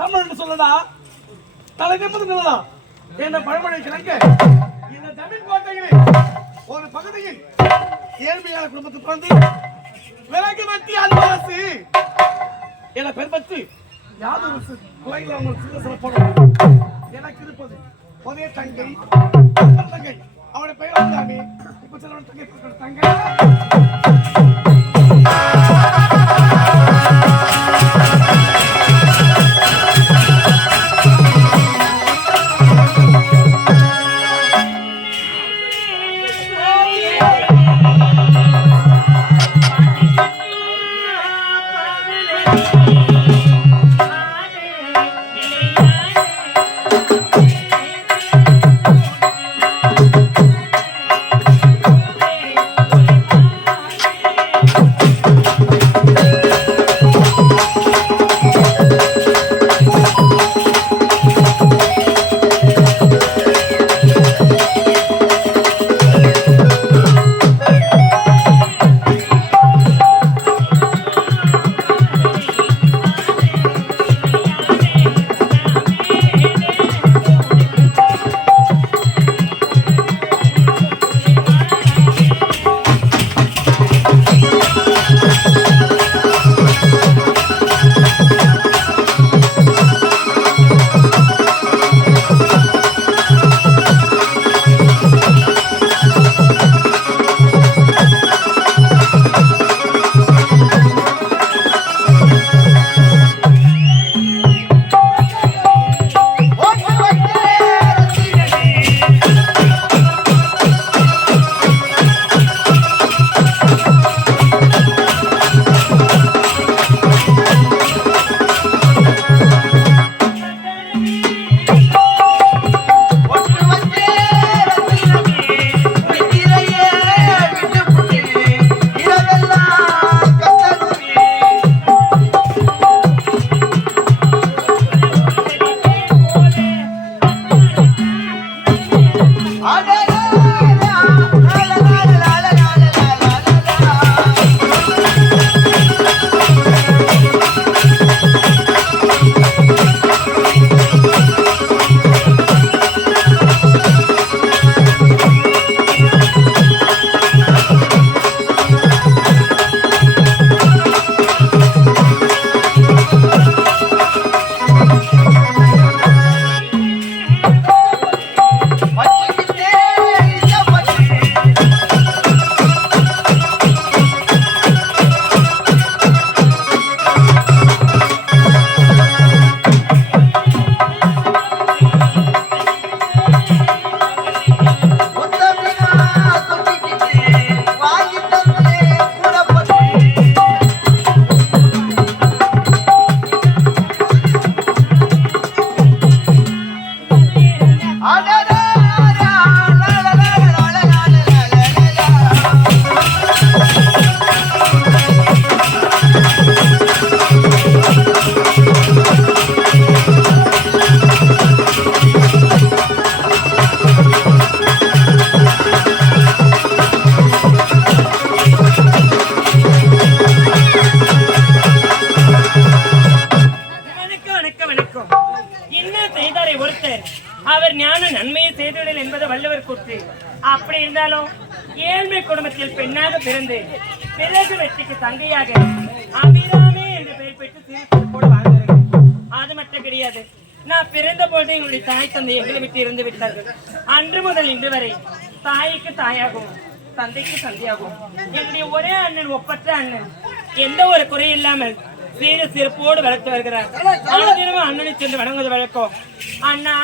தமிழ் சொல்லடா தலை நிமிர்ந்து நில்லலாம் என்ற பழமொழி கிழக்கு இந்த தமிழ் கோட்டையில் ஒரு பகுதியில் ஏழ்மையான குடும்பத்தில் பிறந்து விலகு மத்தி அல்வாசி என பெருமத்து யாதொரு குறையில்லாமல் சில சிறப்போடும் எனக்கு இருப்பது ஒரே தங்கை தங்கை அவருடைய பெயர் வந்தாமே இப்ப சில தங்கை தங்கை வள்ளுவர் கூற்று. அப்படி இருந்தாலும் ஏழ்மை குடும்பத்தில் பெண்ணாக பிறந்து பிறகு வெற்றிக்கு தங்கையாக அபிராமி என்ற பெயர் பெற்று சிறு வாழ்ந்தார்கள். அது மட்டும் கிடையாது, நான் பிறந்த போது எங்களுடைய தாய் தந்தை எங்களை விட்டு இருந்து விட்டார்கள். அன்று முதல் இன்று வரை தாய்க்கு தாயாகவும் தந்தைக்கு தந்தையாகவும் எங்களுடைய ஒரே அண்ணன், ஒப்பற்ற அண்ணன், எந்த ஒரு குறை இல்லாமல் சீர சிறப்போடு வளர்த்து வருகிறார். தினமும் அண்ணனை சென்று வணங்குவது வழக்கம். அண்ணா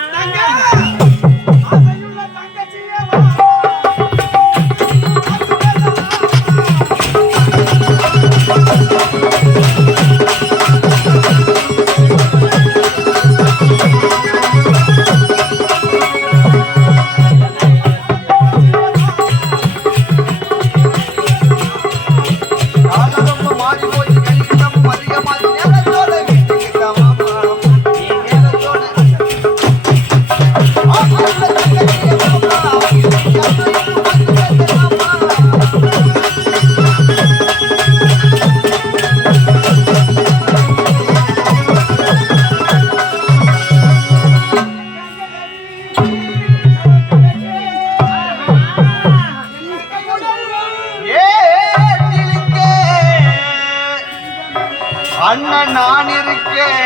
அண்ணன் நான் இருக்கேன்.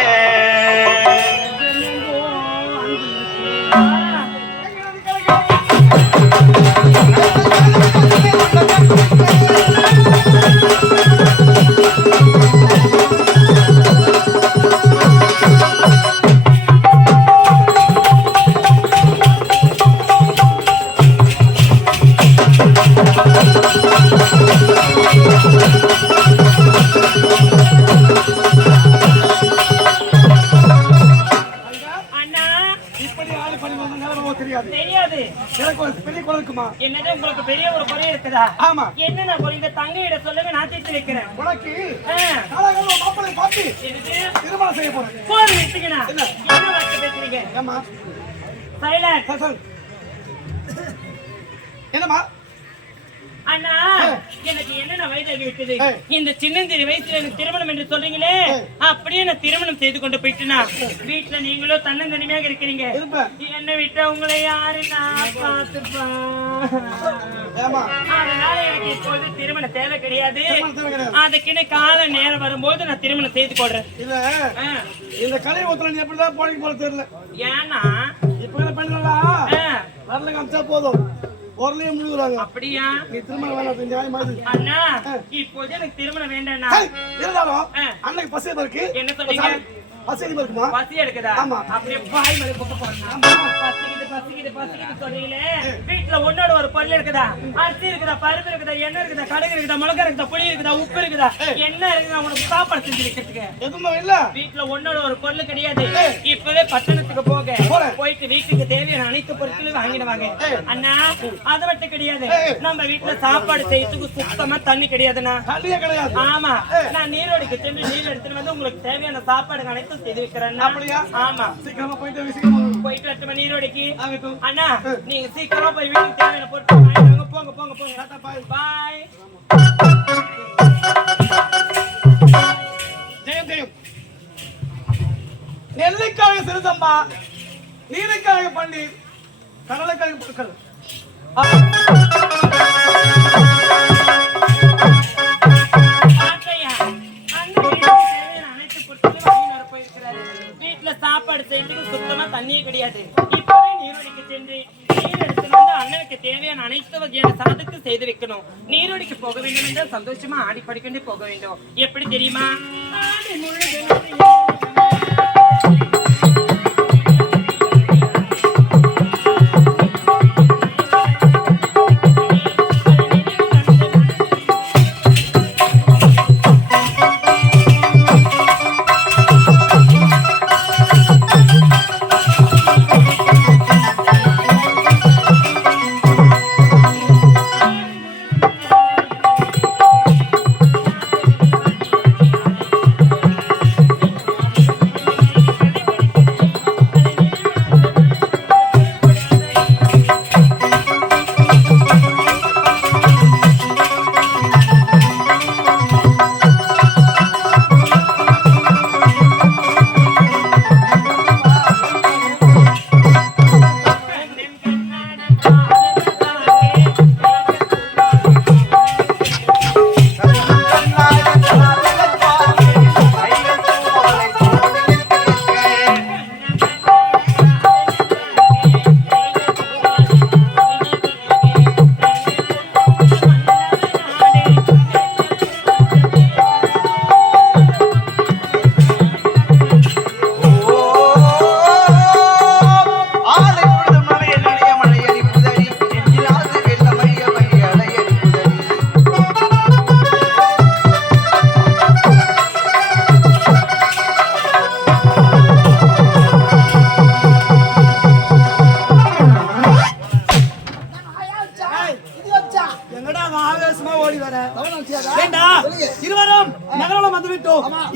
என்னது உங்களுக்கு பெரிய ஒரு குறை இருக்குதா? ஆமா. என்ன குறைந்த தங்கையிட சொல்லுங்க, நான் தீர்த்து வைக்கிறேன். உனக்கு மாப்பிள்ளை பார்த்து திருமணம் செய்ய போறேன். போன் எடுத்துக்கணும். என்ன வார்த்தை பேசுறீங்க? ஏமா சைலண்ட். என்னமா அண்ணா, எனக்கு என்னென்ன வயதாகி விட்டது. இந்த சின்னஞ்சிறு வயசுல எனக்கு திருமணம் என்று சொல்றீங்களே, அப்படியே நான் திருமணம் செய்து கொண்டு போயிட்டுனா வீட்டுல நீங்களும் தன்னந்தனிமையாக இருக்கிறீங்க. என்ன விட்டா உங்களை யாரு நான் பார்த்துப்பேன். அதனால எனக்கு இப்போது திருமணம் தேவை கிடையாது. அதுக்குன்னு கால நேரம் வரும்போது நான் திருமணம் செய்து கொள்றேன். இல்ல இந்த கலை ஒருத்தர் நீ எப்படிதான் போனீங்க போல தெரியல. ஏன்னா இப்ப பெண்களா வரல காமிச்சா போதும், ஒரலையும் முழுகுறாங்க. அப்படியா? நீ திருமணம் வேணாம் நியாயமாது. அண்ணா, இப்போது எனக்கு திருமணம் வேண்டாம். இருந்தாலும் அன்னைக்கு பசி இருக்கு. என்ன சொல்றீங்க? பசி இருக்குமா? பசி எடுக்குதா? ஆமா. அப்படியே பாய் மேல கொப்ப போறேன். பசிக்குது சொல்றீங்களே, வீட்டுல ஒன்னோட ஒரு பொருள் இருக்குதா? அரிசி இருக்குதா, பருப்பு இருக்குதா, எண்ணெய் இருக்குதா, கடுகு இருக்குதா, மிளகா இருக்குதா, புளி இருக்குதா, உப்பு இருக்குதா, என்ன இருக்குதா? உனக்கு சாப்பாடு செஞ்சு வைக்கிறதுக்கு எதுவுமே இல்ல. வீட்டுல ஒன்னோட ஒரு பொருள் கிடையாது. இப்பவே பட்டணத்துக்கு போயிட்டு வீட்டுக்கு தேவையான அனைத்து பொருட்களும் வாங்கிடுவாங்க. அண்ணா, அது மட்டும் கிடையாது, நம்ம வீட்டுல சாப்பாடு செய்யறதுக்கு சுத்தமா தண்ணி கிடையாதுண்ணா. தண்ணியே கிடையாது. ஆமா, நான் நீரோடிக்கு சென்று நீர் எடுத்துட்டு வந்து உங்களுக்கு தேவையான சாப்பாடு அனைத்தும் செய்து வைக்கிறேன். ஆமா, சீக்கிரமா போயிட்டு வரட்டுமா நீரோடிக்கு? அண்ணா, நீங்க சீக்கிரமா போய் வீட்டுக்கு தேவையான பொருட்கள் வாங்கிடுவாங்க. போங்க போங்க போங்க. பாய். ஜெயம் ஜெயம். நெல்லிக்காக சிறுசம்பா, நீரைக்காக பன்னீர், கடலைக்காக பொருட்கள். வீட்டுல சாப்பாடு செய்யறதுக்கு சுத்தமா தண்ணியே கிடையாது. இப்பவே நீரோடிக்கு சென்று நீர் எடுத்துட்டு வந்து அண்ணனுக்கு தேவையான அனைத்து வகையான சாதத்தை செய்து வைக்கணும். நீரோடிக்கு போக வேண்டும் என்றால் சந்தோஷமா ஆடி படிக்கொண்டே போக வேண்டும். எப்படி தெரியுமா? ஆடி முழுவதும்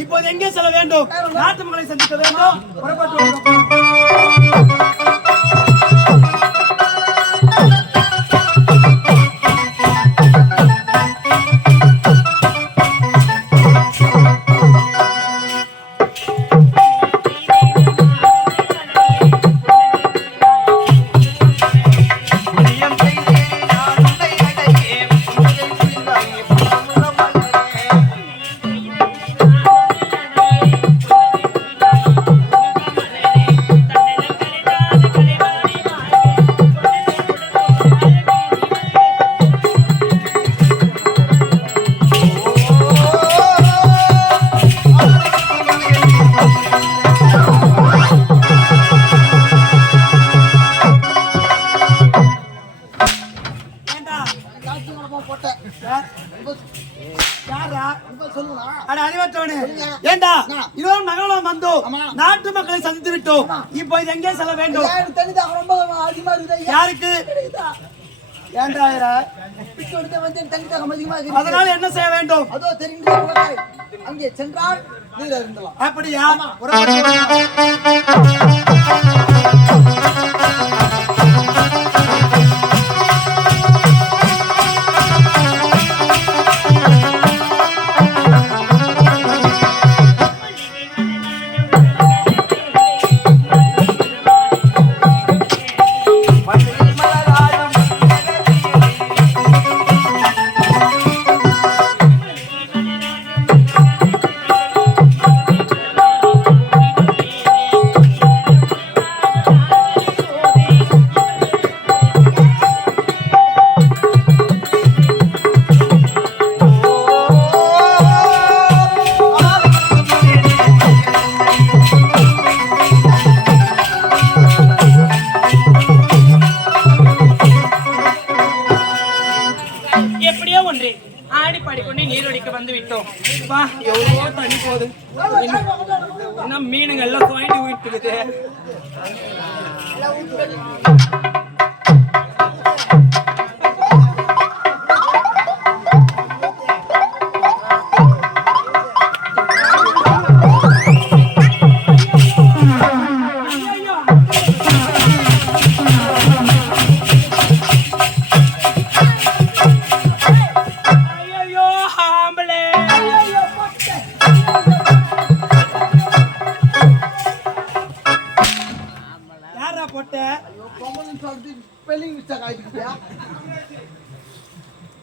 இப்போது எங்கே செல்ல வேண்டும்? நாட்டு மக்களை சந்திக்க வேண்டும். புறப்பட்டு வருகிறோம். நாட்டு மக்களை சந்தித்து விட்டோம். இப்போ இது எங்கே செல்ல வேண்டும்? யாருக்கு? அதனால என்ன செய்ய வேண்டும்? அங்கே சென்றால் நீர் இருந்தலாம். அப்படியா? மீனுங்க எல்லாம் தோண்டி விட்டுக்குது.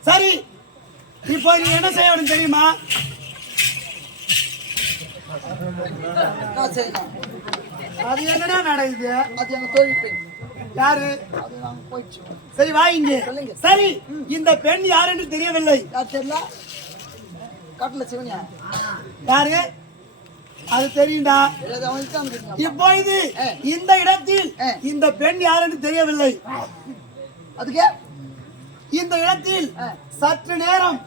சரி, இப்போ நீ என்ன செய்ய வேண்டும் தெரியுமா? அது என்னடா நடக்குது? அது எங்க தோழி பெண். யாரு? சரி வா இங்கே. சரி, இந்த பெண் யார் என்று தெரியவில்லை. யார் தெரியல? காட்டுல சிவனியா? யாரு? அது தெரியும்டா. இப்பொழுது இந்த இடத்தில் இந்த பெண் யார் என்று தெரியவில்லை. அதுக்கே இந்த இடத்தில் சற்று நேரம்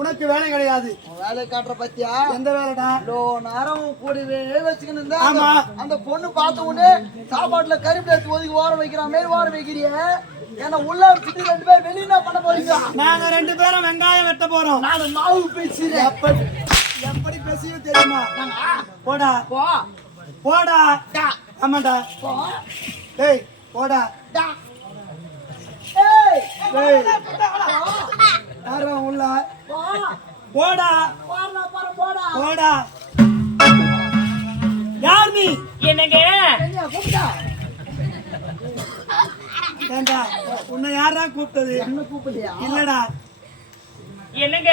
உனக்கு வேலை கிடையாது. வேலை காட்டுற பத்தியா? எந்த வேலைடா? நேரம் கூடவே வச்சுக்கணும். ஆமா, அந்த பொண்ணு பார்த்த உடனே சாப்பாட்டுல கருப்பு எடுத்து ஒதுக்கி ஓர வைக்கிற மாதிரி ஓர வைக்கிறிய. ஏன்னா உள்ள சுத்தி 2 பேர் வெளியே என்ன பண்ண போறீங்க? நாங்க 2 பேரும் வெங்காயம் வெட்ட போறோம். நான் மாவு பேசுறேன். எப்படி பேசியோ தெரியுமா? போடா போ போடா. ஆமாடா. போ டேய் போடா. ஏய் டேய் யாரா உள்ள? போ போடா. போடா போடா போடா. யார் நீ? என்னங்க? என்ன கூப்பிட்டா? ஏண்டா உன்னை யாரா கூப்பிட்டது? என்ன கூப்பிடலையா? இல்லடா. என்னங்க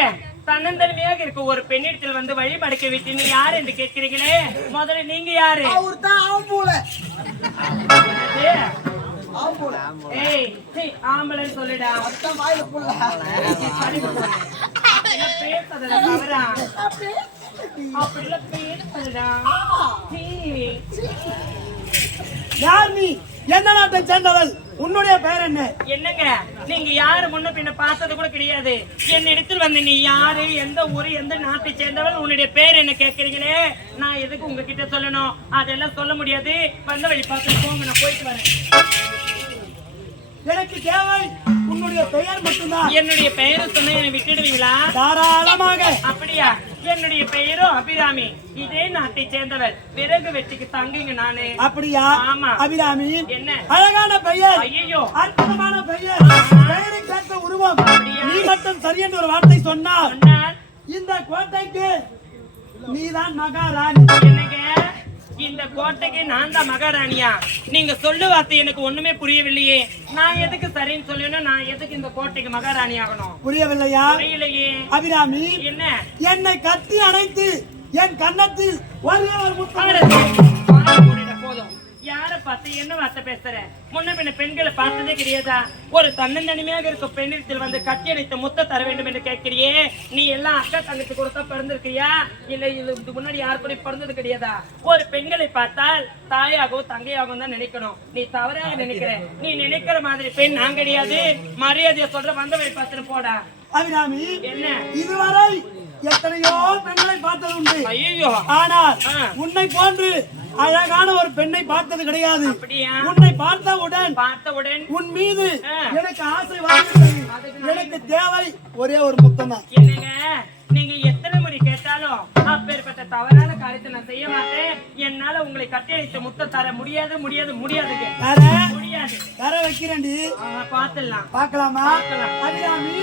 தன்னந்தனிமையாக இருக்க ஒரு பெண்ணிடத்தில் வந்து வழி மடக்க விட்டு நீ யாரு என்று கேட்கிறீங்களே, முதல்ல நீங்க யாரு? அவர் தான் ஆம்பூல. ஆம்பூல. ஏய் ஆம்பளை சொல்லுடா. அதான் வாயில புள்ள. பேசாதடா தவறா. அப்படிலாம் பேசாதடா. யார் நீ? என்ன நாட்டை சேர்ந்தவள்? உன்னுடைய பெயர் என்ன? என்னங்க நீங்க யாரு முன்ன பின்ன பார்த்தது கூட கிடையாது. என்னிடத்தில் வந்து நீ யாரு, எந்த ஊரு, எந்த நாட்டை சேர்ந்தவள், உன்னுடைய பேர் என்ன கேட்கறீங்களே, நான் எதுக்கு உங்ககிட்ட சொல்லணும்? அதெல்லாம் சொல்ல முடியாது. வந்த வழி பார்த்து போங்க, நான் போயிட்டு வரேன். எனக்கு தேவை உன்னுடைய பெயர் மட்டும்தான். என்னுடைய பெயரை சொன்ன என்னை விட்டுடுவீங்களா? தாராளமாக. அப்படியா? என்னுடைய பெயரும் அபிராமி. இதே நாட்டை சேர்ந்தவர். விறகு வெட்டிக்கு தங்குங்க நானு. அப்படியா? ஆமா. அபிராமி என்ன அழகான பெயர், ஐயோ அற்புதமான பெயர், பெயரை கேட்ட உருவம். நீ மட்டும் சரி என்று ஒரு வார்த்தை சொன்னால் சொன்னார். இந்த கோட்டைக்கு நீதான் மகாராணி. என்னங்க இந்த கோட்டைக்கு நான் தான் மகாராணியா? நீங்க சொல்லு வார்த்தை எனக்கு ஒண்ணுமே புரியவில்லையே. நான் எதுக்கு சரின்னு சொல்லணும்? நான் எதுக்கு இந்த கோட்டைக்கு மகாராணி ஆகணும்? புரியவில்லையா? புரியலையே. அபிராமி என்ன என்னை கட்டி அணைத்து என் கன்னத்தில் ஒரே ஒரு முத்தம். போதும். யார பார்த்து என்ன வார்த்தை பேசுற? முன்ன பின்ன பெண்களை பார்த்ததே கிடையாதா? ஒரு தன்னந்தனிமையாக இருக்க பெண்ணிடத்தில் வந்து கட்டி அணைத்த முத்த தர வேண்டும் என்று கேட்கிறியே. நீ எல்லாம் அக்கா தங்கச்சி கொடுத்தா பிறந்திருக்கியா? இல்ல இதுக்கு முன்னாடி யாரு கூட பிறந்தது கிடையாதா? ஒரு பெண்களை பார்த்தால் தாயாகவும் தங்கையாகவும் தான் நினைக்கணும். நீ தவறாக நினைக்கிற. நீ நினைக்கிற மாதிரி பெண் நான் கிடையாது. மரியாதையை சொல்ற வந்தவரை பார்த்துட்டு போடா. அபிராமி என்ன இதுவரை எத்தனையோ பெண்களை பார்த்தது உண்டு. ஐயோ ஆனால் உன்னை போன்று அழகான ஒரு பெண்ணை பார்த்தது கிடையாது. அப்படியா? உன்னை பார்த்தவுடன் உன் மீது எனக்கு ஆசை வந்துவிட்டது. எனக்கு தேவை ஒரே ஒரு முத்தம் தான். என்னங்க நீங்க எத்தனை முறை கேட்டாலும் அப்பேற்பட்ட தவறான காரியத்தை நான் செய்ய மாட்டேன். என்னால உங்களை கட்டியடிச்ச முத்த தர முடியாது முடியாது முடியாதுங்க. முடியாது. தர வைக்கிறேன்டி. பாத்துடலாம். பார்க்கலாமா? அபிராமி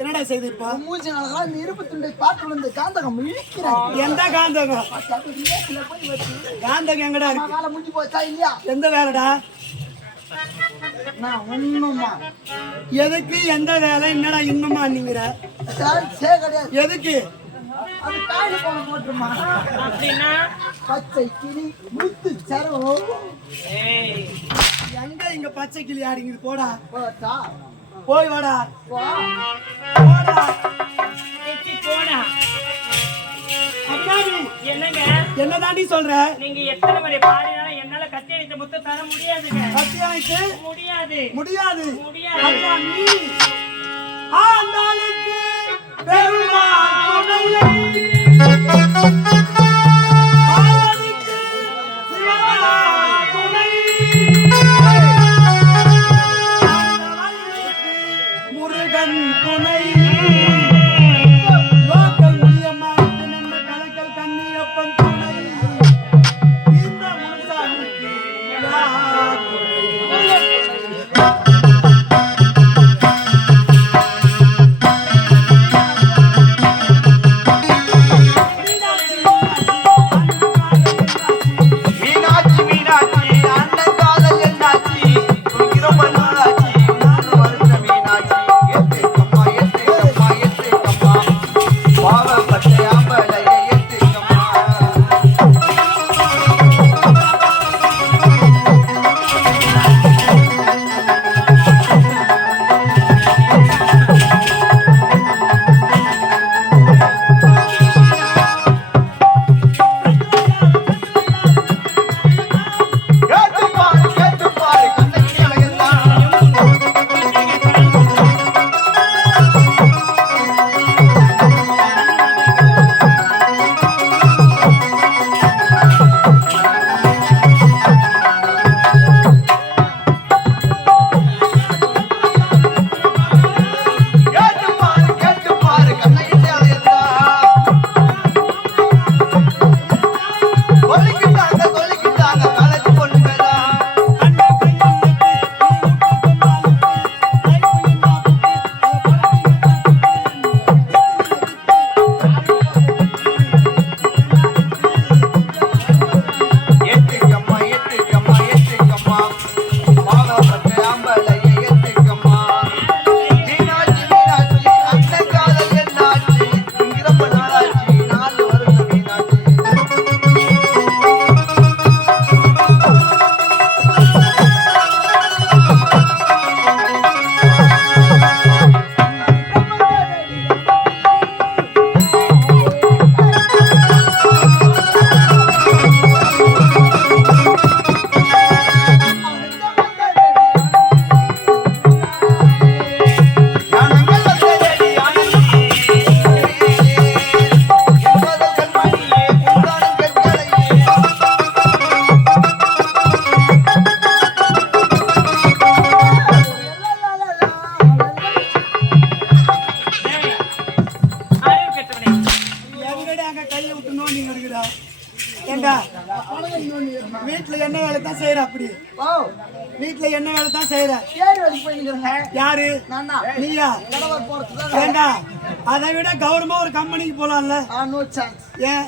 என்னடா செய்து இப்போ மூஞ்சி நாளா இந்த இருப்பு துண்டை பார்த்து வந்து காந்தகம் இழுக்கிறான். எந்த காந்தகம்? காந்தகம் எங்கடா இருக்கு? வேலை முடிஞ்சு போச்சா இல்லையா? எந்த வேலைடா? நான் ஒண்ணுமா எதுக்கு எந்த வேலை? என்னடா இன்னுமா நீங்கிற? கிடையாது. எதுக்கு? அது காயில போன போட்டுருமா? அப்படின்னா பச்சை கிளி முத்து சரவோ. எங்க இங்க பச்சை கிளி ஆடிங்குது? போடா போட்டா போய் வாடா. வா போடா போடா. அபிராமி என்னங்க என்ன தாண்டி சொல்ற? நீங்க எத்தனை முறை பாடினாலும் என்னால கட்டி அடித்த முத்த தர முடியாதுங்க. கட்டி அணைத்து முடியாது முடியாது. முடியாது. அபிராமி ஆண்டாளுக்கு பெருமாள் துணையை பார்வதிக்கு சிவன் துணை முருகன் துணை லோக்கல் முனியம்மா நின்ற கலக்கல் கண்ணியப்பன் துணை வீட்டுல என்ன வேலை தான் செய்யற? அப்படி வீட்டுல என்ன வேலை தான் செய்யற? யாரு? நீயா? ஏண்டா அதை விட கௌரவமா ஒரு கம்பெனிக்கு போலாம்ல? ஏன்?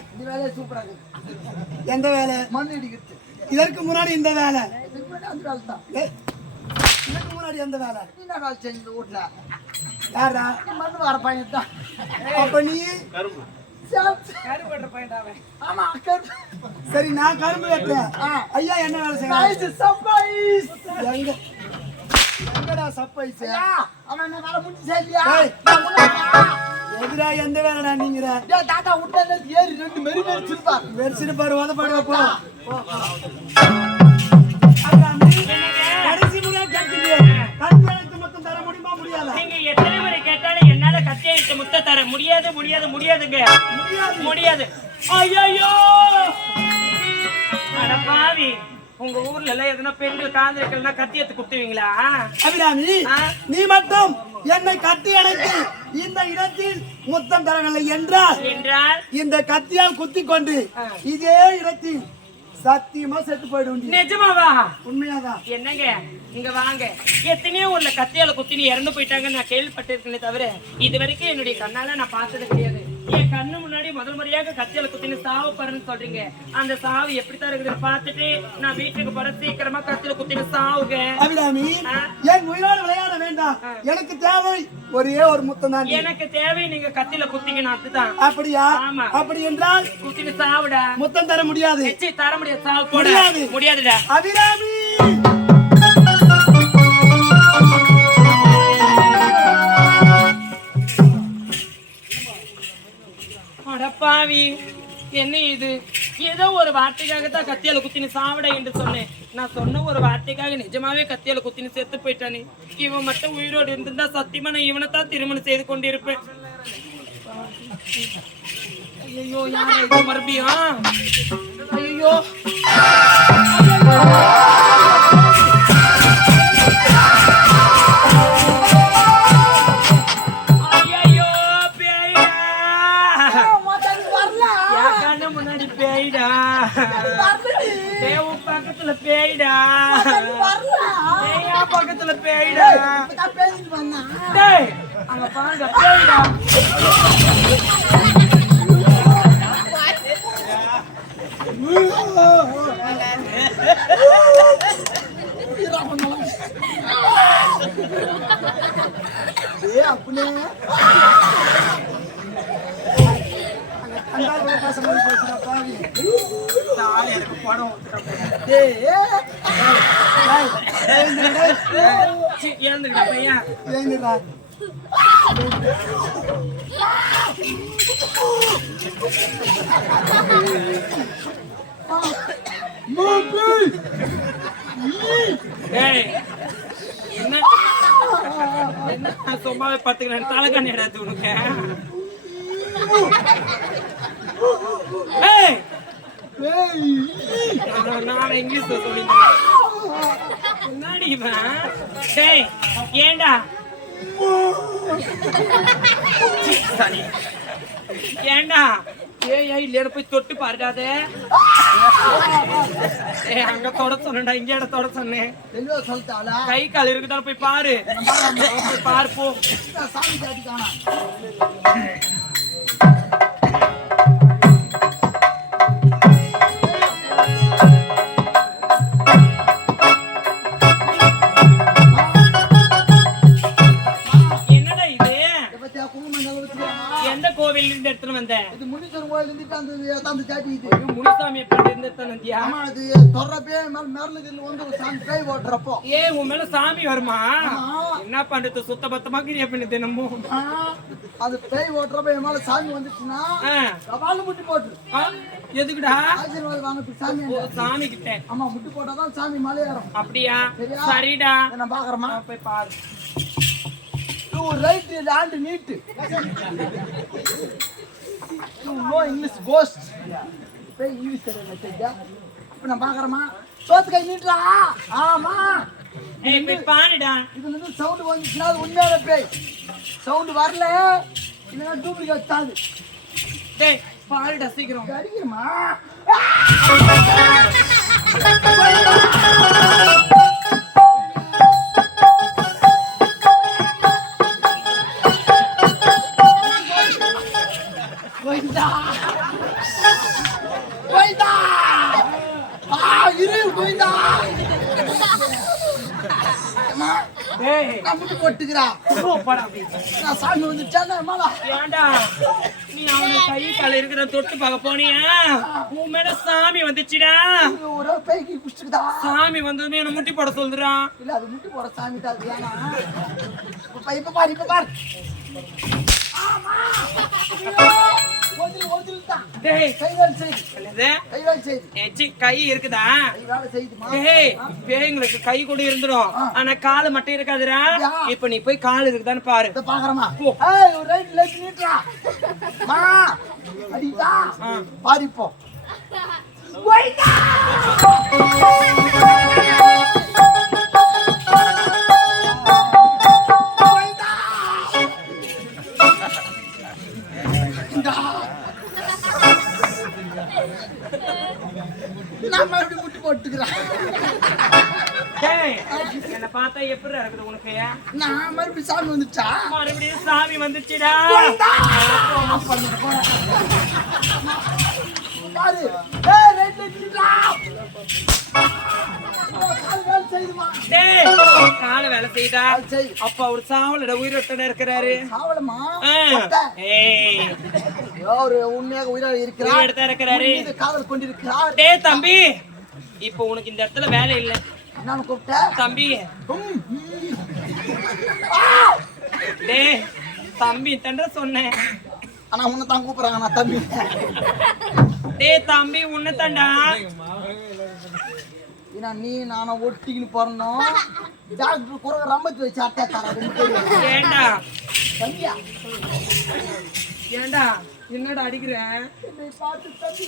எந்த வேலை? மண் இடிக்கிறது. இதற்கு முன்னாடி இந்த வேலை? இதுக்கு முன்னாடி எந்த வேலை? யாரா? மண் வர பையன் தான். அப்ப நீ சரி, நான் கரும்பு வெட்டுறேன். ஐயா என்ன வேலை செய்யறாங்க? எதிரா எந்த வேலைடா நீங்கிற? தாத்தா விட்டு ஏறி 2 மெரி வெறிச்சிருப்பாரு. உதப்பாடு வைப்போ. கடைசி முறையா கேட்குது. கற்பனைக்கு மொத்தம் தர முடியுமா? முடியாதா? நீங்க எத்தனை முறை கேட்டாலும் என்னால கத்தியடிச்ச முத்த தர முடியாது. முடியாதுங்க. முடியாது. ஐயோ அட பாவி, உங்க ஊர்ல எல்லாம் எதுனா பெண்கள் காந்திருக்கா கத்தி எடுத்து குத்துவீங்களா? அபிராமி, நீ மட்டும் என்னை கட்டி அணைத்து இந்த இடத்தில் முத்தம் தரவில்லை என்றால் இந்த கத்தியால் குத்தி கொண்டு இதே இடத்தில் சத்தியமா செத்து போயிடும். நிஜமாவா? உண்மையாதான். என்னங்க இங்க வாங்க. எத்தனையோ ஊர்ல கத்தியால குத்தினி இறந்து போயிட்டாங்க நான் கேள்விப்பட்டிருக்கேனே தவிர இது வரைக்கும் என்னுடைய கண்ணால நான் பார்த்தது கிடையாது. என் கண்ணு முன்னாடி முதல் முறையாக கத்தியால குத்தினி சாவு பாருன்னு சொல்றீங்க. அந்த சாவு எப்படித்தான் இருக்குதுன்னு பார்த்துட்டு நான் வீட்டுக்கு போற சீக்கிரமா கத்தியால குத்தினி சாவுங்க. அபிராமி, என் உயிரோடு விளையாட வேண்டாம். எனக்கு தேவை ஒரே ஒரு முத்தம் தான். எனக்கு தேவை நீங்க கத்தியில குத்திக்கணும். அதுதான். அப்படியா? அப்படி என்றால் குத்தினி சாவுடா. முத்தம் தர முடியாது. தர முடியாது. சாவு முடியாது. முடியாதுடா. அபிராமி, அடப்பாவி, என்ன இது? ஏதோ ஒரு வார்த்தைக்காகத்தான் கத்தியால குத்தினு சாவிட என்று சொன்னேன். நான் சொன்ன ஒரு வார்த்தைக்காக நிஜமாவே கத்தியால குத்தினு செத்து போயிட்டானே. இவன் மட்டும் உயிரோடு இருந்திருந்தா சத்தியமா நான் இவனைத்தான் திருமணம் செய்து கொண்டிருப்பேன். ஐயோ, யார இது மறுபடியும்? ஐயோ, பக்கத்துல பேய்டா. பக்கத்துல பேய்டா. அங்க பாருங்க பேய்டா. தாலி எனக்கு படம் ஊத்துறப்ப. டேய் சீ, ஏந்துக்கிட்ட பையன். ஏங்கடா ஏய், என்ன என்ன சும்மாவே பத்துக்கிறேன் தலைக்கண்ணி எடுத்து உனக்கு. ஏய், நான் இங்கிலீஷ்ல சொல்லிட்டேன். என்னடி இவன்? டேய், ஏண்டா சீ, சரி. ஏண்டா ஏய் இல்லையா போய் தொட்டு பாருடாதே. ஏய் அங்க தொட சொன்னேன்டா, இங்க இட தொட சொன்னேன். தெளிவா சொல்லிட்டாளா கை கால் இருக்குதான்னு போய் பாரு. போய் பாரு போ. சாமி காட்டி காணா என்னடா இது? பத்தியா குங்குமம் நல்லா வச்சுக்கலாமா எந்த கோவில் இருந்து எடுத்துட்டு வந்த? இது முனீஸ்வரன் கோயில் இருந்துட்டு அந்த சாட்டி இது முனிசாமி எப்படி இருந்து எடுத்துட்டு வந்தியா? ஆமா இது தொடரப்பே மேல வந்து ஒரு சாமி கை ஓட்டுறப்போ ஏய் உன் மேல சாமி வருமா? ஆமா. என்ன பண்றது, சுத்த பத்தமா கிரியா பண்ணி தினமும். அது பேய் ஓட்டுறப்ப என் மேல சாமி வந்துச்சுன்னா ஆ, கபால முட்டி போட்டு ஆ, எதுக்குடா? ஆசீர்வாதம் வாங்க சாமி ஓ, சாமி கிட்ட. ஆமா முட்டி போட்டாதான் சாமி மலை ஏறும் அப்படியா? சரியா? சரிடா, நான் பாக்குறேமா போய் பாரு. You write land need you know English ghost பேய் இங்கிலீஷ் தெரியல சரியா? இப்ப நான் பாக்குறேமா சோத்து கை நீட்டா ஆமா ஏய் போய் பாருடா. இதுல இருந்து சவுண்ட் வந்துச்சுன்னா அது உண்மையான பேய் சவுண்ட் வரல இல்லைன்னா டூப்ளிகேட் தாது டேய் பாருடா சீக்கிரம். அடிக்கிறமா கோயிந்தா கோயிந்தா இரு கோயிந்தா அம்மா டேய் நான் முட்டு போட்டுக்கிறா போடா அப்படி. நான் சாமி வந்துச்சா மாலா ஏன்டா நீ அவன கை கால இருக்கிற தொட்டு பார்க்க போனியா? உன் மேல சாமி வந்துச்சுடா. ஒரு பேய்க்கு குடிச்சுக்குதா சாமி வந்ததுமே என்ன முட்டி போட சொல்றான். இல்ல அது முட்டி போட சாமி தான் அது ஏன்னா இப்ப பாரு ஆமா ஒதில் தான் டேய் கை வேலை செய்து என்னது? கை வேலை செய்து ஏச்சி கை இருக்குதா? கை வேலை செய்துமா டேய் பேய்ங்களுக்கு கை கூட இருந்துடும், ஆனா கால் மட்டும் இருக்காதுடா. யா. இப்ப நீ போய் கால் இருக்குதான்னு பாரு. இத பாக்குறமா போ. ஏய் ஒரு ரைட் லெஃப்ட் நீட்ரா மா அடிடா பாரு இப்போ கோயிந்தா நான் மறுபடியும் முட்டி போட்டுக்கிறேன் டேய் என்ன பார்த்தா எப்படி இருக்குது உனக்கு? நான் மறுபடியும் சாமி வந்துச்சா மறுபடியும் சாமி வந்துச்சுடா. பாரு ஏய் ரைட் நீட்ரா கால் வேலை செய்துமா டேய் கால வேலை செய்தா? செய் அப்ப அவர் சாவலட உயிரோட்டன இருக்கிறாரு. சாவலமா ஏய் ஒரு உண்மையாக உயிராக இருக்கிறார் உயிரோட்டன இருக்கிறாரு. இது காதல் கொண்டிருக்கிறார் டேய் தம்பி, இப்போ உனக்கு இந்த இடத்துல வேலை இல்ல. நான் கூப்பிட்டேன் தம்பி டேய் தம்பி தண்ட சொன்னேன். ஆனா உன்னை தான் கூப்பிடுறாங்க நான் தம்பி டேய் தம்பி உன்னை தாண்டா. ஏன்னா நீ நானும் ஒட்டிக்கின்னு போறணும் டாக்டர் குறை ரம்பத்து வச்சு அட்டை தரேன் ஏண்டா தம்பியா ஏண்டா என்னடா அடிக்கிறேன்? என்னை பார்த்து தம்பி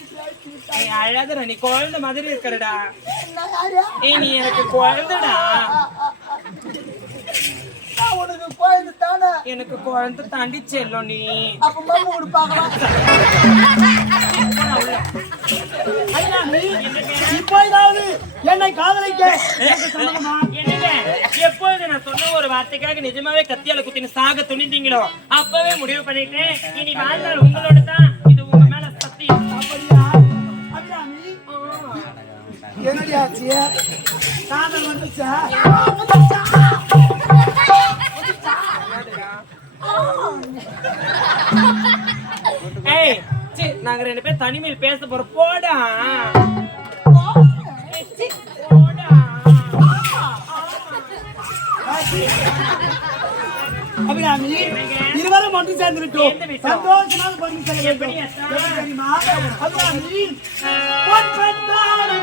ஏய் அழாதடா, நீ குழந்தை மாதிரி இருக்கறடா. நான் யாரா ஏய் நீ எனக்கு குழந்தைடா. நான் உனக்கு கோயில் தானே எனக்கு குழந்தை தாண்டி செல்லும் நீ. அப்ப மாமா கொடுப்பாங்களா இப்போதாவது என்னை காதலிக்க என்னங்க எப்பொழுது நான் சொன்ன ஒரு வார்த்தைக்காக நிஜமாவே கத்தியால குத்தின்னு சாக துணிந்தீங்களோ அப்பவே முடிவு பண்ணிட்டேன். இனி வாழ்நாள் உங்களோட தான். இது உங்க மேல சத்தியம். அப்படியா அபிராமி என்னடி ஆச்சு காதல் வந்துச்சா ஏய் சி நாங்க ரெண்டு பேரும் தனிமையில் பேச போற போடா போடா. அபிராமி என்னங்க? இருவரும் ஒன்று சேர்ந்திருக்கோம் சேர்ந்து விட்டோம். சந்தோஷமாக பகிர்ந்து செல்ல வேண்டும். எப்படி அத்தா? எப்படி தெரியுமா அபிராமி பொன்பட்டாடு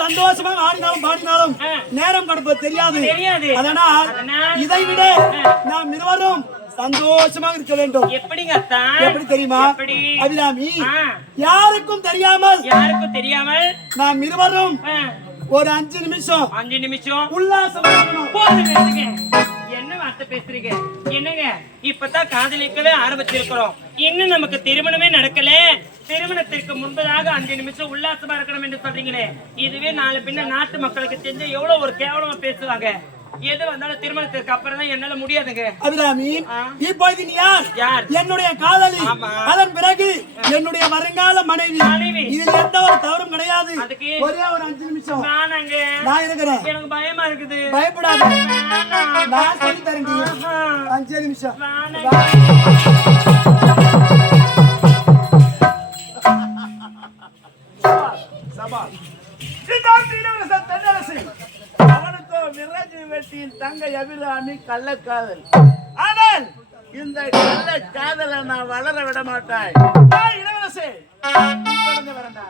சந்தோஷமாக ஆடினாலும் பாடினாலும் நேரம் கடப்பது தெரியாது. அதனால் இதை விட நாம் இருவரும் சந்தோஷமாக இருக்க வேண்டும். எப்படிங்க அத்தா? எப்படி தெரியுமா அபிராமி? யாருக்கும் தெரியாமல் நாம் இருவரும் ஒரு 5 நிமிஷம் உல்லாசமா என்ன வார்த்தை பேசுறீங்க? என்னங்க இப்பதான் காதலிக்கவே ஆரம்பிச்சிருக்கிறோம், இன்னும் நமக்கு திருமணமே நடக்கல. திருமணத்திற்கு முன்பதாக 5 நிமிஷம் உல்லாசமா இருக்கணும் என்று சொல்றீங்களே, இதுவே நாளை பின்ன நாட்டு மக்களுக்கு தெரிஞ்ச எவ்வளவு ஒரு கேவலமா பேசுவாங்க. எது வந்தாலும் திருமணத்திற்கு அப்புறம் தான் என்னால முடியாதுங்க. அபிராமி, இப்போது நீ யார்? என்னுடைய காதலி, அதன் பிறகு என்னுடைய வருங்கால மனைவி. இதுல எந்த ஒரு தவறும் கிடையாது. ஒரே ஒரு 5 நிமிஷம் நான் இருக்கிறேன். எனக்கு பயமா இருக்குது. பயப்படாத, நான் சொல்லி தரேன். 5 நிமிஷம் தங்கை அபிராமி கள்ளக்காதல். ஆனால் இந்த கள்ளக்காதலை நான் வளர விட மாட்டாய். இளவரசே வரண்டா.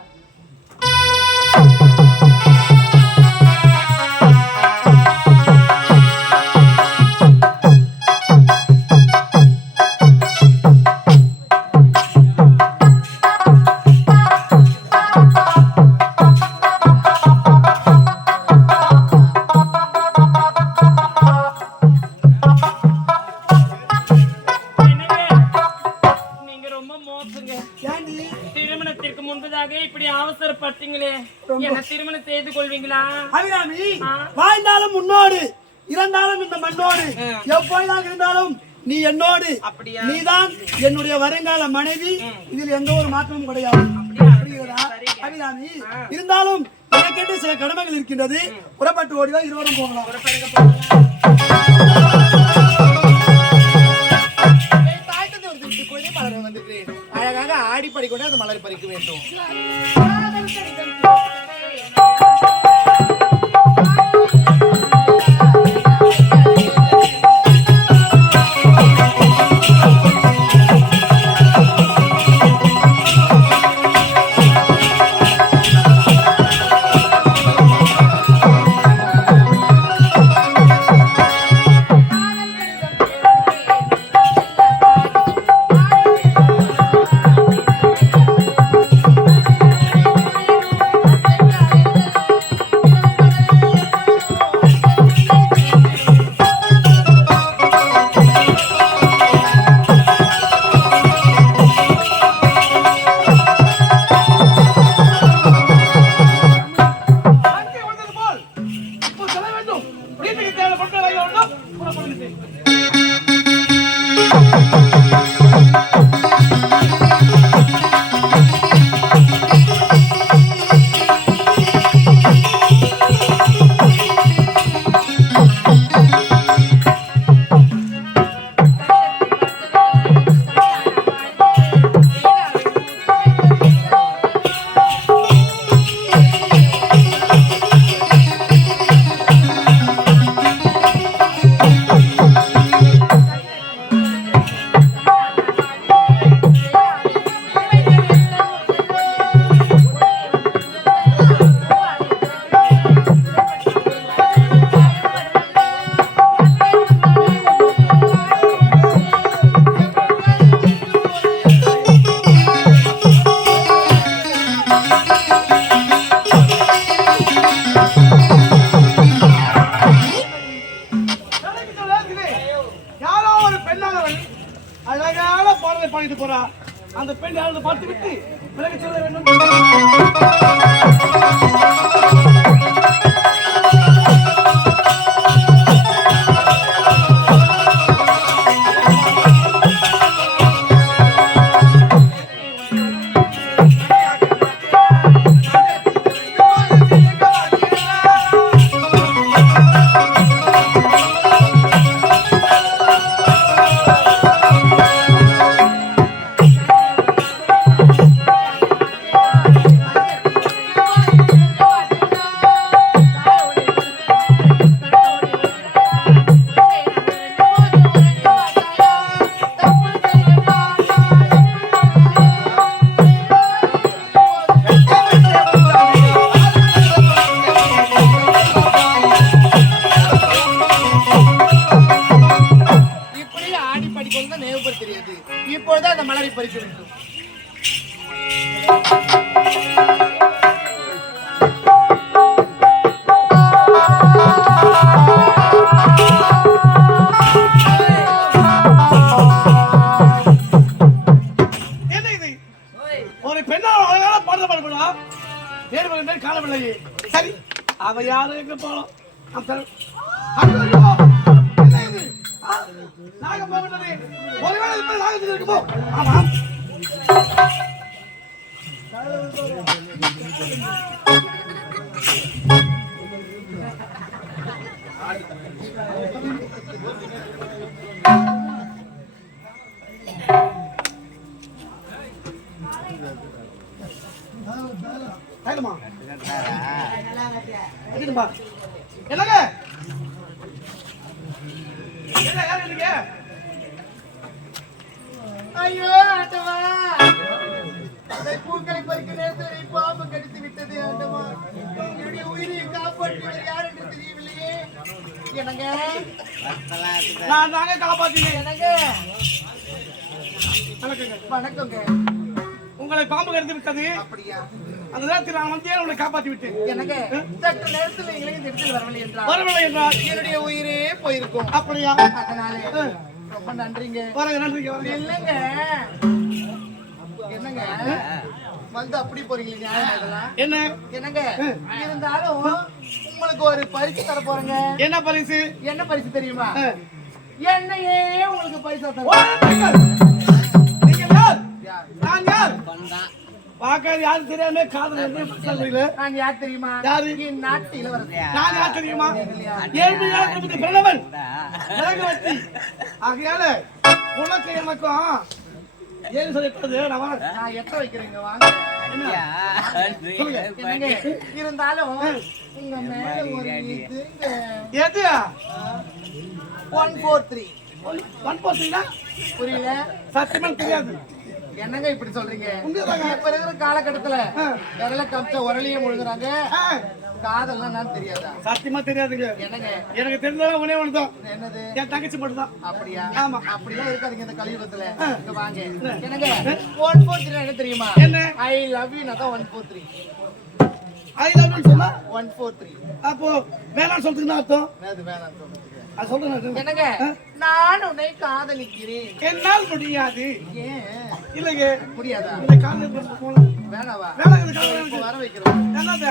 திருமணத்திற்கு முன்பதாக இப்படி அவசரப்பட்டீங்களே, என்ன திருமணம் செய்து கொள்வீங்களா? அபிராமி, வாழ்ந்தாலும் முன்னோடு இருந்தாலும் இந்த மண்ணோடு எப்பொழுதாக இருந்தாலும் நீ என்னோடு, அப்படியா? நீதான் என்னுடைய வருங்கால மனைவி. இதில் எந்த ஒரு மாற்றமும் கிடையாது. புரிகிறதா அபிராமி? இருந்தாலும் எனக்கென்று சில கடமைகள் இருக்கின்றது. புறப்பட்டு ஓடிதான் இருவரும் போகலாம். அழகாக ஆடிப்படி கொண்டு அந்த மலர் பறிக்க வேண்டும். அழகான பாடலை பாடிட்டு போறா. அந்த பெண் யாரும் பார்த்து விட்டு விலகி செல்ல வேண்டும். இப்பொழுது அந்த மலரை பறிக்க வேண்டும். என்ன இது? ஒரு பெண்ணால் அழகான பாடல் பாடப்படா. நேர்மறை காணவில்லையே. சரி, அவ யாரும் எங்க போனோம்? என்ன இது? நாகம் போகின்றது. ஒருவேளை இது மேல் நாகத்தில் இருக்குமோ? ஆமாம். என்னங்க என்ன யார் இருக்கீங்க? ஐயோ ஆண்டவா, அதை பூக்களை பறிக்க நேரத்தில் பாம்பு கடித்து விட்டது. ஆண்டவா, என்னுடைய உயிரை காப்பாற்றியவர் யார் என்று தெரியவில்லையே. என்னங்க நான் தாங்க காப்பாத்தினேன். என்னங்க வணக்கங்க. உங்களை பாம்பு கடித்து விட்டது. அப்படியா? அந்த நேரத்தில் நான் வந்தே உங்களை காப்பாற்றி விட்டேன். எனக்கு சற்று நேரத்தில் எங்களுக்கு தெரிஞ்சு வரவில்லை என்றால் என்னுடைய உயிரே போயிருக்கும். அப்படியா? அதனால ரொம்ப நன்றிங்க. வரங்க, நன்றிங்க. இல்லைங்க, என்னங்க வந்து அப்படி போறீங்களே நியாயம் இதெல்லாம் என்ன என்னங்க இருந்தாலும் உங்களுக்கு ஒரு பரிசு தர போறேங்க. என்ன பரிசு? என்ன பரிசு தெரியுமா? என்னையே உங்களுக்கு பரிசா தர. நீங்க யார்? நான் யார்? பாக்காது யாரு தெரியாம காதல என்ன சொல்றீங்க? நான் யார் தெரியுமா? யாரு? நாட்டு இளவரசர். நான் யார் தெரியுமா? ஏழ்மையான குடும்பத்தை பிறந்தவன் நரகவதி. ஆகையால உனக்கு எனக்கும் ஏன் சொல்லிட்டது நான் எட்ட வைக்கிறேங்க வாங்க. என்னங்க இருந்தாலும் உங்க மேல ஒரு இதுங்க. எது? 143 143 புரியல? சத்தியமா தெரியாது. என்னங்க இப்படி சொல்றீங்க? உண்மைதாங்க. இப்ப இருக்கிற காலகட்டத்துல விரல கம்ச்ச உரலியே முழுங்குறாங்க. காதல்லாம் நான் தெரியாதா? சத்தியமா தெரியாதுங்க. என்னங்க எனக்கு தெரிஞ்சதா ஒண்ணே ஒண்ணுதான். என்னது? என் தங்கச்சி மட்டும் தான். அப்படியா? ஆமா. அப்படிலாம் இருக்காதீங்க இந்த கலியுகத்துல. இங்க வாங்க. என்னங்க 143 என்ன தெரியுமா? என்ன? ஐ லவ் யூ நான் 143. ஐ லவ் யூ சொன்னா 143 அப்போ வேணாம் சொல்றதுக்கு என்ன அர்த்தம்? என்னது வேணாம் சொல்றதுக்கு? அது சொல்றேன். என்னங்க நான் உன்னை காதலிக்கிறேன். என்னால் முடியாது. ஏன் இல்லைங்க முடியாதா? இந்த காதல் போலாம். வேணாவா? வேணாம் இந்த காதல் இப்ப வர வைக்கிறோம். என்னது?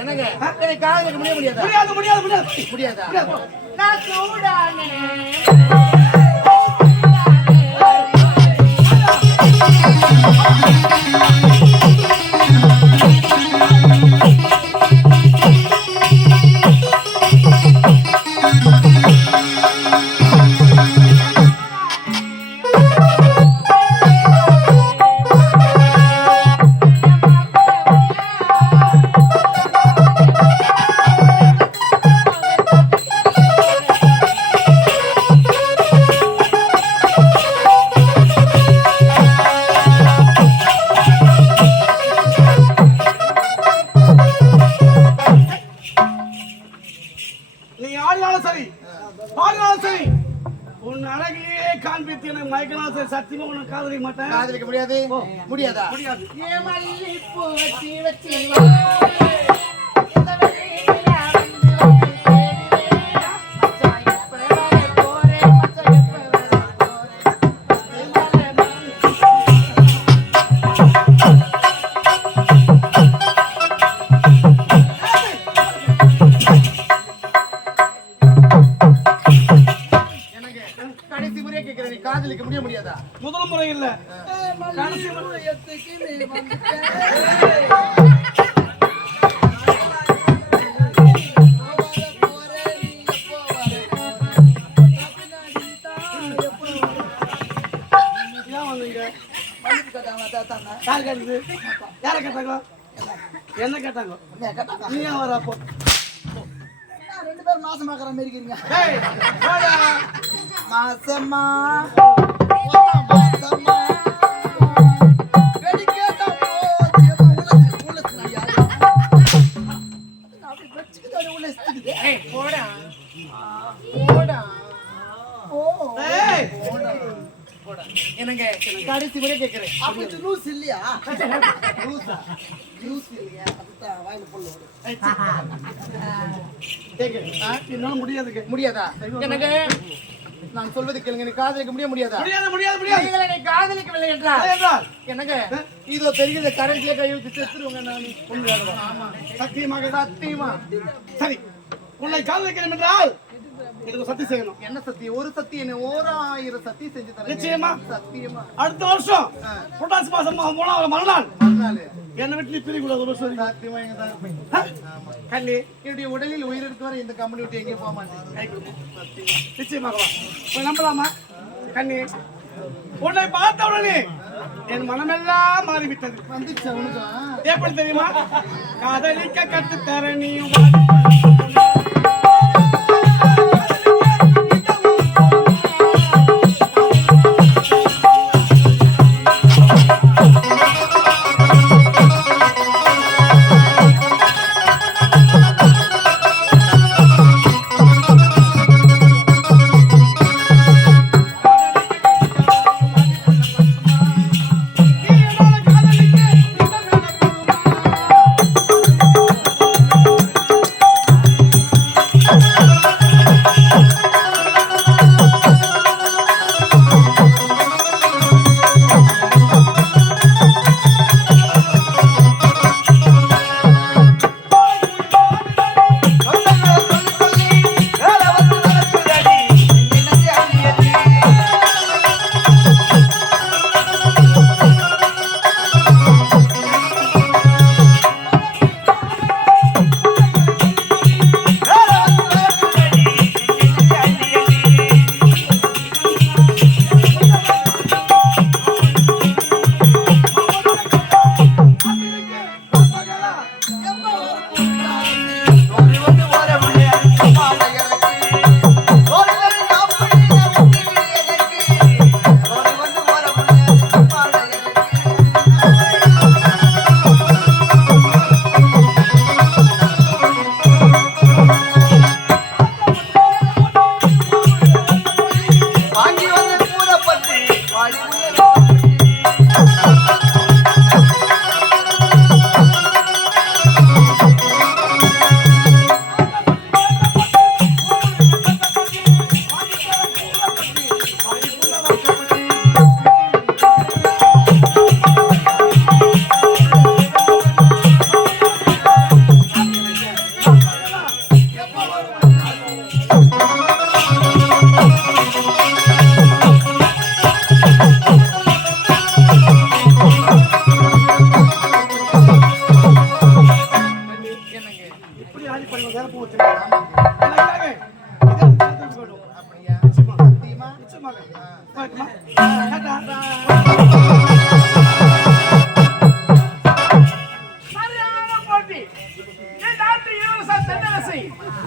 என்னங்க காதலிக்க முடியாதா? முடியாதா? நான் சூடானே சத்தியமா உனக்கு காதலிக்க மாட்டேன். காதலிக்க முடியாது. முடியாதா? முடியாது. ஏ மல்லிப்பூ வச்சி வச்சி காதலிக்க முடியாதா? முதல் முறை இல்ல கடைசி முறை எத்துக்கு நீ வந்துட்ட மன்னிப்பு கேட்டாங்களா தாத்தாங்க? யார் கேட்டது? யாரை கேட்டாங்க? என்ன கேட்டாங்க? என்ன கேட்டாங்க? நீ ஏன் வர அப்போ? என்ன ரெண்டு பேரும் மாசமாக்குற மாதிரி இருக்கீங்க? ஏய், வாடா. மாசமா மாசமா வெடிக்கேட்ட போது உள்ளத்துல யாரு? அப்படி வெச்சுக்கிட்டு உள்ள சுத்திக்குது. ஏய் போடா ஓ ஏய், என்னங்க கடைசி முறை கேக்குறேன். அப்படி லூஸ் இல்லையா? லூஸ் இல்லையா? அதுதான் வாயில புல்லு வரும். கேக்கு. என்னால முடியாதுங்க. முடியாதா? எனக்கு நான் சொல்வது கேளுங்க, எனக்கு காதலிக்க முடியாதா? முடியாது. நீங்கள் என்னை காதலிக்கவில்லை என்றால் என்றால் என்னங்க இதோ தெரியுது கரண்ட்ல கை வச்சு செத்துருவாங்க நான். ஆமா சத்தியமாக சத்தியமா. சரி, உன்னை காதலிக்கிறேன் என்றால் எனக்கு சத்தி செய்யணும். என்ன சத்தியம்? ஒரு சத்தியம் என்ன 1000 சத்தியம் செஞ்சு தரேன். நிச்சயமா? சத்தியமா. அடுத்த வருஷம் புரட்டாசி மாசம் 3ஆவது மறுநாள் அதனால என்னை விட்டு பிரிக்கூடாது ஒரு வருஷம் வரைக்கும். சத்தியமா எங்க தான் இருப்பேன். ஆமா. கண்ணி என்னுடைய உடலில் உயிர் இருக்கு வரை இந்த கம்பெனி விட்டு எங்கேயும் போக மாட்டேன். நிச்சயமாக வா. உன்னை நம்பலாமா கண்ணி? உன்னை பார்த்த உடனே என் மனமெல்லாம் மாறிவிட்டது. வந்துச்சு அவனுக்கு. எப்படி தெரியுமா? காதலிக்க கத்துத்தர நீ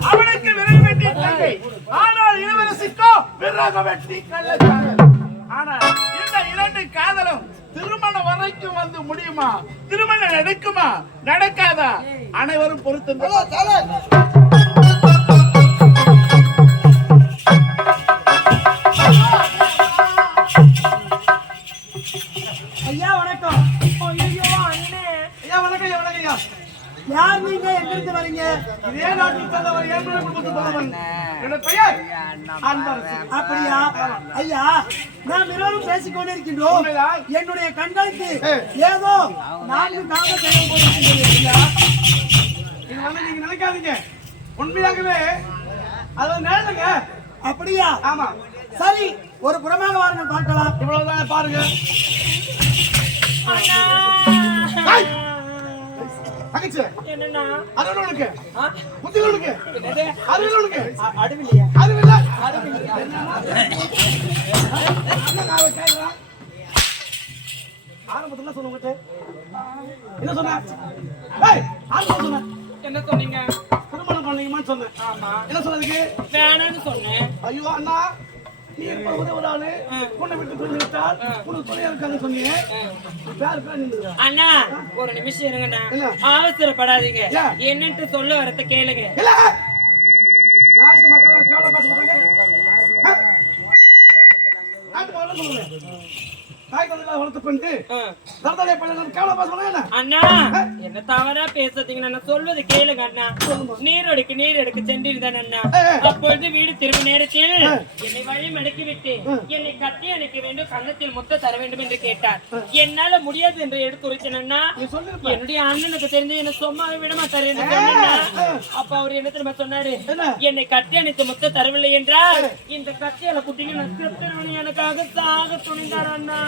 அவனுக்கு விரைவு வெட்டி தங்கை. ஆனால் இளவரசிக்கோ விறகு வெட்டி கள்ளச்சாரல். ஆனால் இந்த இரண்டு காதலும் திருமணம் வரைக்கும் வந்து முடியுமா? திருமணம் நடக்குமா நடக்காதா? அனைவரும் பொறுத்து ஐயா வணக்கம். ஐயோ அண்ணே ஐயா வணக்கம். ஐயா வணக்கம். ஐயா யார் நீங்க? எங்க இருந்து வரீங்க? இதே நாட்டில் தந்தவர் ஏற்கனவே குடும்பத்தில் தந்தவன். என்னோட பெயர் அன்பரசு. அப்படியா? ஐயா நாம் இருவரும் பேசிக்கொண்டு இருக்கின்றோம். உண்மைதான். என்னுடைய கண்களுக்கு ஏதோ 4 காதல் செய்ய போயிருக்கின்றது ஐயா. இது வந்து நீங்க நினைக்காதீங்க, உண்மையாகவே அது நேரங்க. அப்படியா? ஆமா. சரி, ஒரு புறமாக வாருங்கள் பார்க்கலாம். இவ்வளவுதானே பாருங்க. அண்ணா தங்கச்சி என்னன்னா அறிவுகளுக்கு புத்திகளுக்கு அறிவுகளுக்கு அடுவில்லையா அறிவில்லை. ஆரம்பத்துல சொல்ல உங்ககிட்ட என்ன சொன்ன? ஏய், ஆரம்பத்துல சொன்ன என்ன சொன்னீங்க? திருமணம் பண்ணீங்கன்னு சொன்னேன். ஆமா, என்ன சொன்னதுக்கு? வேணாம்னு சொன்னேன். ஐயோ அண்ணா, நீ இப்ப ஒரு ஆளு பொண்ணை விட்டு பிரிஞ்சு விட்டால் உனக்கு துணையா இருக்கான்னு சொன்னீங்க. பேர் நின்றுங்க. அண்ணா ஒரு நிமிஷம் இருங்கண்ணா, என்ன? அவசரப்படாதீங்க. ஏன்? என்னன்ட்டு சொல்ல வரத கேளுங்க. இல்ல, நாட்டு மக்கள் கேவலம் பேச மாட்டாங்க. நாட்டு மக்கள் சொல்லுங்க, தாய் தந்தை வளர்த்து பண்ணிட்டு தரதலை பண்ண கேவலம் பேச மாட்டாங்க. அண்ணா என்ன தவறா பேசாதீங்க, நான் சொல்வது கேளுங்க அண்ணா. நீரோடுக்கு நீர் எடுக்க சென்றிருந்தேன் அண்ணா. அப்பொழுது வீடு திரும்ப நேரத்தில் என்னை வழி மடக்கி விட்டு என்னை கட்டி அணைக்க வேண்டும், கன்னத்தில் முத்த தர வேண்டும் என்று கேட்டார். என்னால முடியாது என்று எடுத்துரைச்சேன் அண்ணா. என்னுடைய அண்ணனுக்கு தெரிஞ்சு என்ன சும்மாவே விட மாட்டாரு என்று சொன்னேன். அப்ப அவர் என்ன திரும்ப சொன்னாரு, என்னை கட்டி அணைத்து முத்த தரவில்லை என்றால் இந்த கட்டியால குட்டிங்க நான் செத்துருவனு எனக்காக சாக துணிந்தார் அண்ணா.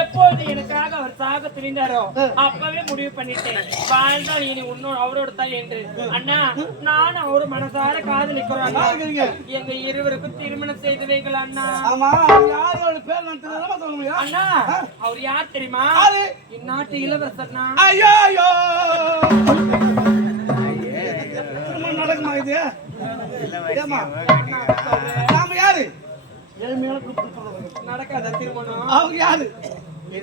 எப்போது எனக்காக அவர் சாக துணிந்தாரோ அப்பவே முடிவு பண்ணிட்டேன், வாழ்ந்தால் இனி உன்னோட அவரோட தான் என்று. அண்ணா நானும் அவரு மனசார காதலிக்கிறோம் அண்ணா. எங்க இருவருக்கும் திருமணம் செய்து வைக்கல அண்ணா. அண்ணா அவர் யார் தெரியுமா? இந்நாட்டு இளவரசர்னா. நடக்குமா இது? நாம யாரு? நடக்காத திருமணம். அவங்க யாரு?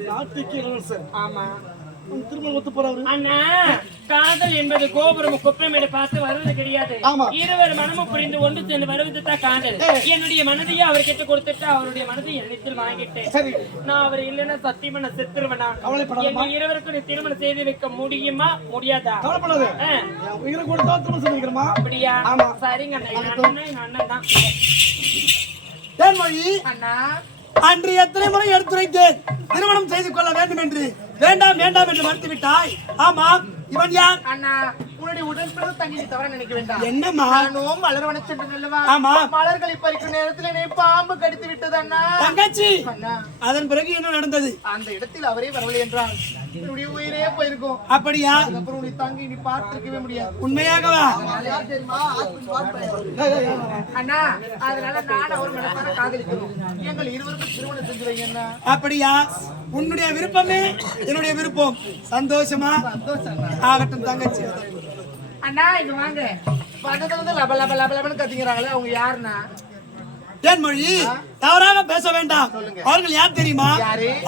நாட்டுக்கு இளவரசர். ஆமா, திருமணம் ஒத்து போறவரு. அண்ணா காதல் என்பது கோபுரம் குப்பைமேடு பார்த்து வருவது கிடையாது. இருவர் மனமும் புரிந்து ஒன்று சென்று வருவது தான் காதல். என்னுடைய மனதையே அவர் கிட்ட கொடுத்துட்டு அவருடைய மனதை என்னிடத்தில் வாங்கிட்டேன். நான் அவர் இல்லைன்னா சத்தியமா நான் செத்துருவேனா? எங்க இருவருக்கும் நீ திருமணம் செய்து வைக்க முடியுமா முடியாதா? அப்படியா? சரிங்க அண்ணா, என் அண்ணன் என் அண்ணன் தான். தேன்மொழி, அண்ணா அன்று எத்தனை முறை எடுத்துரைத்தேன் திருமணம் செய்து கொள்ள வேண்டும் என்று. வேண்டாம் வேண்டாம் என்று மறுத்து விட்டாய். ஆமாம், இவன் யார்? அண்ணா உன்னுடைய உடன்பிறந்த தங்கி தவற நினைக்க வேண்டாம். என்னம்மா? நானும் மலர்வன சென்றேன் அல்லவா? ஆமா. மலர்களை பறிக்கும் நேரத்தில் என்னை பாம்பு கடித்து விட்டது அண்ணா. தங்கச்சி, அண்ணா அதன் பிறகு என்ன நடந்தது? அந்த இடத்தில் அவரே வரவில்லை என்றால் என்னுடைய உயிரே போயிருக்கும். அப்படியா? அதுக்கப்புறம் உன்னை தாங்கி நீ பார்த்திருக்கவே முடியாது. உண்மையாகவா? யார் தெரியுமா? அண்ணா அதனால நான் அவர் மனசார காதலிக்கிறோம். எங்கள் இருவருக்கும் திருமணம் செஞ்சு வைங்க அண்ணா. அப்படியா? உன்னுடைய விருப்பமே என்னுடைய விருப்பம். சந்தோஷமா? ஆகட்டும் தங்கச்சி. அண்ணா இங்க வாங்க. வந்ததுல இருந்து லப லப லப லபன்னு கத்திக்கிறாங்களே, அவங்க யாருன்னா? தேன்மொழி, தவறாக பேச வேண்டாம். அவர்கள் யார் தெரியுமா?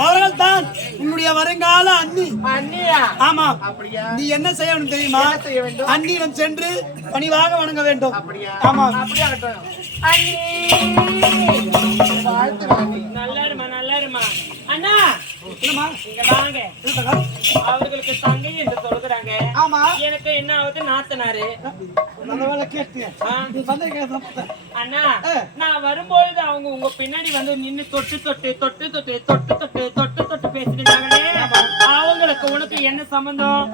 அவர்கள் தான் உன்னுடைய வருங்கால அண்ணி. அண்ணியா? ஆமா. அப்படியா? நீ என்ன செய்ய வேண்டும் தெரியுமா? செய்ய வேண்டும்? அண்ணியிடம் சென்று பணிவாக வணங்க வேண்டும். அப்படியா? ஆமா. அப்படியே ஆகட்டும். அண்ணி வாழ்த்துக்கள் அண்ணி. நல்லா இருமா, நல்லா இருமா. அண்ணா என்னம்மா? இங்க வாங்க. அவர்களுக்கு தங்கை என்று சொல்லுறாங்க. ஆமா. எனக்கு என்ன ஆகுது? நாத்தனாரு. நல்ல வேலை கேட்டேன். நீ சந்தேகம் அண்ணா நான் வரும்போது அவங்க உங்க பின்னாடி வந்து நின்னு தொட்டு தொட்டு தொட்டு தொட்டு தொட்டு தொட்டு தொட்டு தொட்டு பேசிருந்தாங்களே, அவங்களுக்கு உனக்கு என்ன சம்பந்தம்?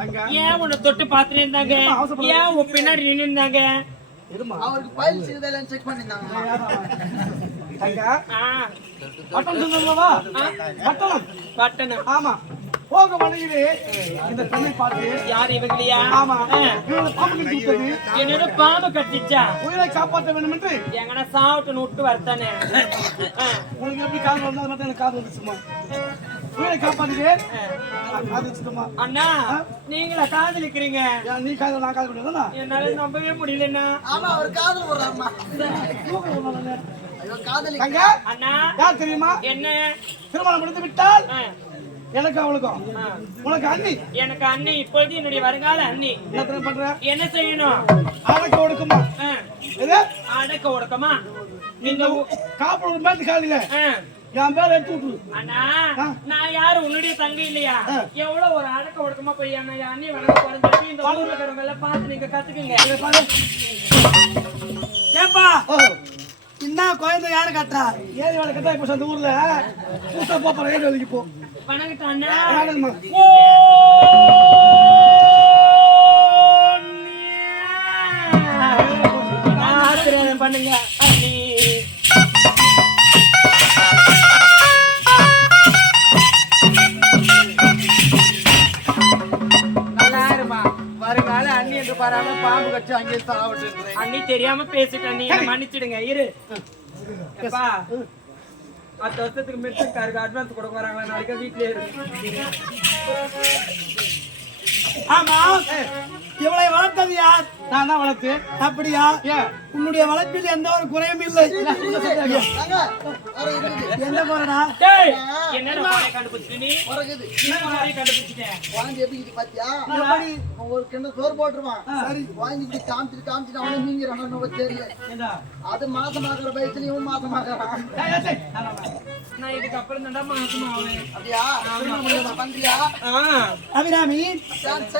ஏன் உன்னை தொட்டு பாத்துட்டு இருந்தாங்க? ஏன் உன் பின்னாடி நின்று இருந்தாங்க? அவருக்கு பைல் செய்தெல்லாம் செக் பண்ணிருந்தாங்க. பட்டணம். ஆமா. போக வழியிலே இந்த பெண்ணை பார்த்து, யார் இவங்களையா? ஆமா, பாம்பு கடித்தது. என்னோட பாம்பு கட்டிச்சா? உயிரை காப்பாற்ற வேண்டும் என்று எங்கன்னா சாப்பிட்டு விட்டு வரத்தானே. உங்களுக்கு எப்படி காது வந்தா மட்டும் எனக்கு காது வந்துச்சுமா? உயிரை காப்பாத்துறேன். அண்ணா நீங்களா காதலிக்கிறீங்க? நீ காதல் நான் காதல் பண்ணிடுறா? என்னால நம்பவே முடியலண்ணா. ஆமா, அவர் காதல் வர்றாருமா. காதலி அண்ணா யார் தெரியுமா? என்ன? திருமணம் முடிந்து விட்டால் எனக்கு அவளுக்கும் உனக்கு அண்ணி. எனக்கு அண்ணி. இப்பொழுது என்னுடைய வருங்கால அண்ணி. என்ன பண்ற? என்ன செய்யணும்? அடக்க ஒடுக்குமா? அடக்க ஒடுக்கமா? இந்த காப்பூர் மேட்டு காலில என் பேர் எடுத்து விட்டுரு. அண்ணா நான் யாரு? உன்னுடைய தங்கை இல்லையா? எவ்வளவு ஒரு அடக்க ஒடுக்கமா போய் அண்ணா அண்ணி வளர்ந்து குறைஞ்சி இந்த ஊர்ல இருக்கிறவங்க எல்லாம் பார்த்து நீங்க கத்துக்குங்க. ஏப்பா என்ன குழந்தை யாரு கட்டா? ஏறி வேலை கட்டா. இப்ப அந்த ஊர்ல கூட்ட போற ஏறி வேலைக்கு போ. வணக்கட்டா அண்ணா. ஆசீர்வாதம் பண்ணுங்க அண்ணி. வருங்கால அண்ணி என்று பாராம பாம்பு கட்சி அங்கே சாப்பிட்டு அண்ணி தெரியாம பேசிட்டேன், நீங்க மன்னிச்சிடுங்க. இரு அடுத்த வருஷத்துக்கு மிச்சக்காருக்கு அட்வான்ஸ் கொடுக்க வராங்களா நாளைக்கு வீட்லயே இருக்கு. ஆமா இவளை வளர்த்தது யார்? நான் தான் வளர்த்தேன். அப்படியா? உன்னுடைய வளர்ப்பில் எந்த ஒரு குறையும் இல்லை. எந்த குறைடா? டேய் என்னடா பானை கண்டுபிடிச்சிட்ட நீ? என்ன பானை கண்டுபிடிச்சிட்ட? வாங்கி எப்படி இது பாத்தியா? ஒரு கிண்ண சோறு போட்டுருவான். சரி வாங்கி இப்படி காமிச்சிட்டு அவனே நீங்கிறான் தெரியல. அது மாசமாக்குற வயசுல இவன் மாசமாக்குறான். நான் இதுக்கு அப்புறம் தான்டா மாசமா ஆவேன். அப்படியா? பண்றியா? அபிராமி, சான்ஸ்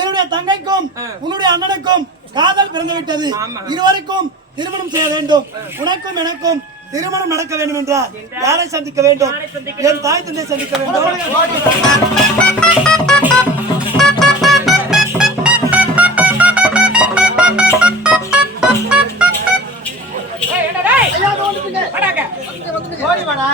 என்னுடைய தங்கைக்கும் உன்னுடைய அண்ணனுக்கும் காதல் பிறந்து விட்டது. இருவருக்கும் திருமணம் செய்ய வேண்டும். உனக்கும் எனக்கும் திருமணம் நடக்க வேண்டும் என்றால் யாரை சந்திக்க வேண்டும்? என் தாய் தந்தை சந்திக்க வேண்டும். ஏய் என்னடா டேய்? ஐயா வந்துட்டீங்க. வாடாங்க. ஓடி வாடா.